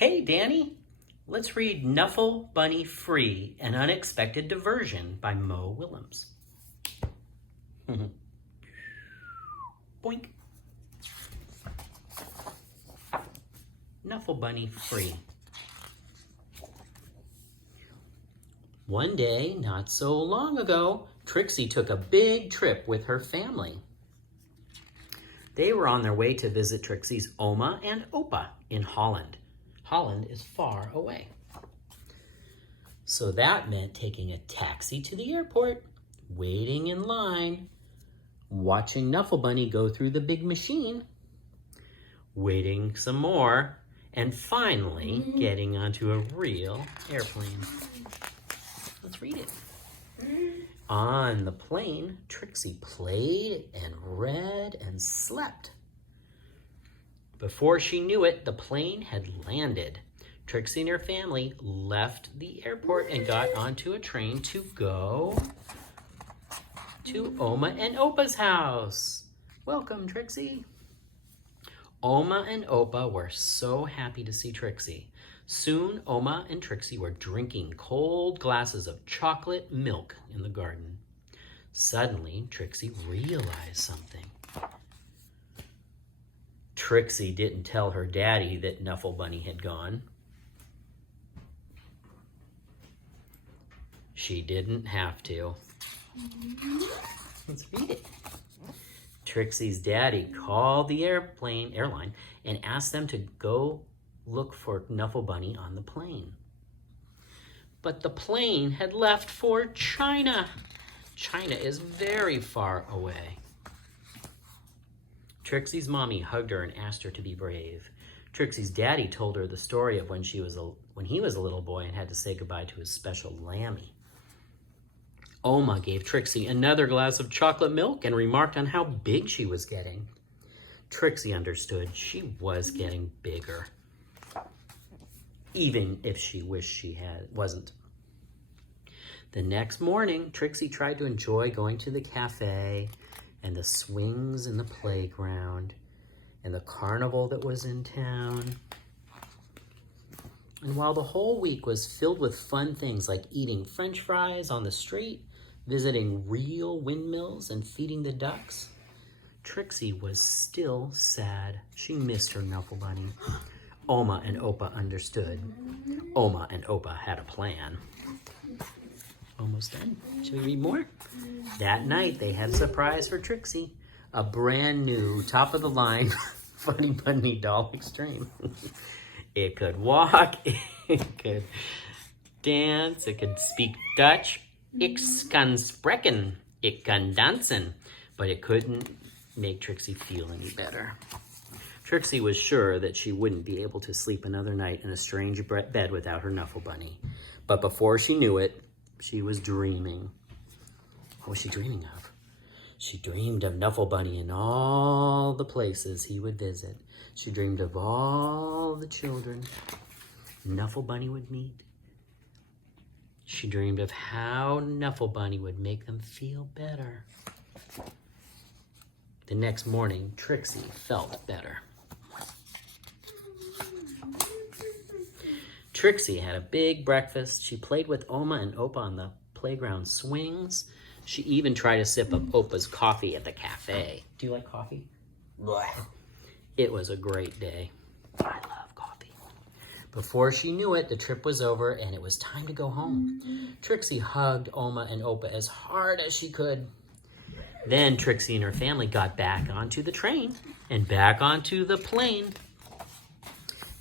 Hey, Danny, let's read Knuffle, Bunny, Free, An Unexpected Diversion by Mo Willems. Boink. Knuffle Bunny Free. One day, not so long ago, Trixie took a big trip with her family. They were on their way to visit Trixie's Oma and Opa in Holland. Holland is far away. So that meant taking a taxi to the airport, waiting in line, watching Knuffle Bunny go through the big machine, waiting some more, and finally getting onto a real airplane. Let's read it. On the plane, Trixie played and read and slept. Before she knew it, the plane had landed. Trixie and her family left the airport and got onto a train to go to Oma and Opa's house. Welcome, Trixie. Oma and Opa were so happy to see Trixie. Soon, Oma and Trixie were drinking cold glasses of chocolate milk in the garden. Suddenly, Trixie realized something. Trixie didn't tell her daddy that Knuffle Bunny had gone. She didn't have to. Let's read it. Trixie's daddy called the airline and asked them to go look for Knuffle Bunny on the plane. But the plane had left for China. China is very far away. Trixie's mommy hugged her and asked her to be brave. Trixie's daddy told her the story of when he was a little boy and had to say goodbye to his special lammy. Oma gave Trixie another glass of chocolate milk and remarked on how big she was getting. Trixie understood she was getting bigger, even if she wished she wasn't. The next morning, Trixie tried to enjoy going to the cafe and the swings in the playground and the carnival that was in town. And while the whole week was filled with fun things like eating French fries on the street, visiting real windmills, and feeding the ducks, Trixie was still sad. She missed her Knuffle Bunny. Oma and Opa understood. Oma and Opa had a plan. Almost done. Should we read more? That night, they had a surprise for Trixie. A brand new, top-of-the-line Funny Bunny doll extreme. It could walk, it could dance, it could speak Dutch. Ik kan spreken, ik kan dansen. But it couldn't make Trixie feel any better. Trixie was sure that she wouldn't be able to sleep another night in a strange bed without her Knuffle Bunny. But before she knew it, she was dreaming. What was she dreaming of? She dreamed of Knuffle Bunny in all the places he would visit. She dreamed of all the children Knuffle Bunny would meet. She dreamed of how Knuffle Bunny would make them feel better. The next morning, Trixie felt better. Trixie had a big breakfast. She played with Oma and Opa on the playground swings. She even tried a sip of Opa's coffee at the cafe. Do you like coffee? Blech. It was a great day. I love coffee. Before she knew it, the trip was over and it was time to go home. Trixie hugged Oma and Opa as hard as she could. Then Trixie and her family got back onto the train and back onto the plane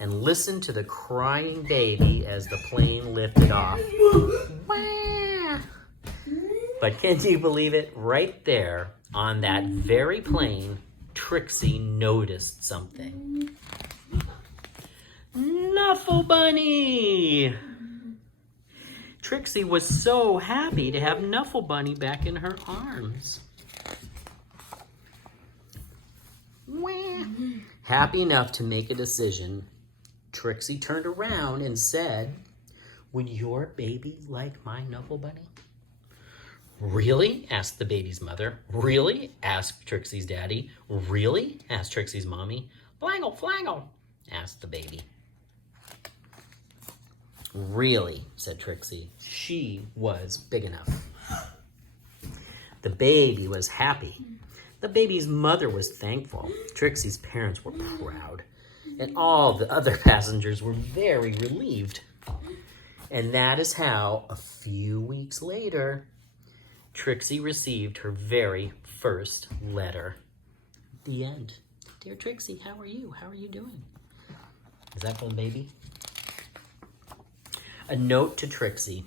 and listened to the crying baby as the plane lifted off. But can you believe it? Right there on that very plane, Trixie noticed something. Knuffle Bunny! Trixie was so happy to have Knuffle Bunny back in her arms. Happy enough to make a decision, Trixie turned around and said, "Would your baby like my Knuffle Bunny?" "Really?" asked the baby's mother. "Really?" asked Trixie's daddy. "Really?" asked Trixie's mommy. "Flangle, flangle," asked the baby. Really, said Trixie. She was big enough. The baby was happy. The baby's mother was thankful. Trixie's parents were proud. And all the other passengers were very relieved. And that is how, a few weeks later, Trixie received her very first letter. The end. Dear Trixie, how are you? How are you doing? Is that for the baby? A note to Trixie.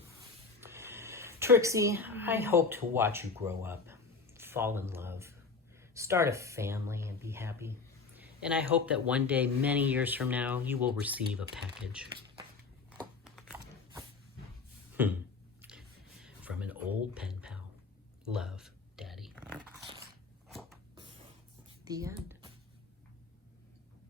Trixie, I hope to watch you grow up, fall in love, start a family, and be happy. And I hope that one day, many years from now, you will receive a package. From an old pen pal. Love, Daddy. The end.